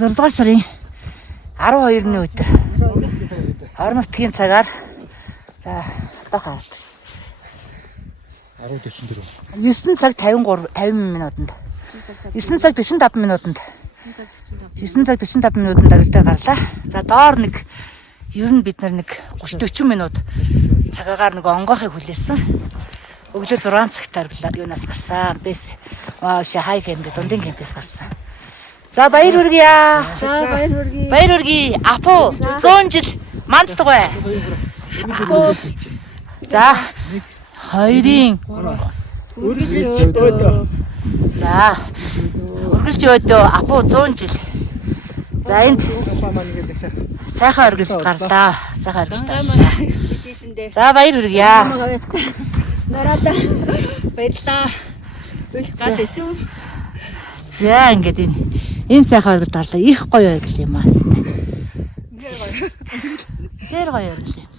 6 дугаар сарын 12-ны өдөр. Орон нутгийн цагаар за одоо хаад 10:44. 9 цаг 50 минутанд. 9 цаг 45 минутанд. 9 цаг 45 минутанд орилдоо гарлаа. За доор нэг ер нь бид нар нэг 30-40 минут цагаагаар нэг онгойхыг хүлээсэн. Өглөө 6 цагтаар юунаас гарсан. Бэс хай гэмдэ дундын кемпээс гарсан. За баяр хүргэе. За баяр хүргэе. Баяр хүргэе. Апу 100 жил манддаг. Апу. За хоёрын үргэлж өдөө. за үргэлж өдөө апу 100 жил. За энд сайхан оргилд гарлаа. Сайхан оргилд гарлаа. За баяр хүргэе. Нарада баярлаа. Гал эсвэл За ингээд энэ сайхан оргилд гарлаа. Их гоё оргил юм аа. Тэр гоё оргил юм.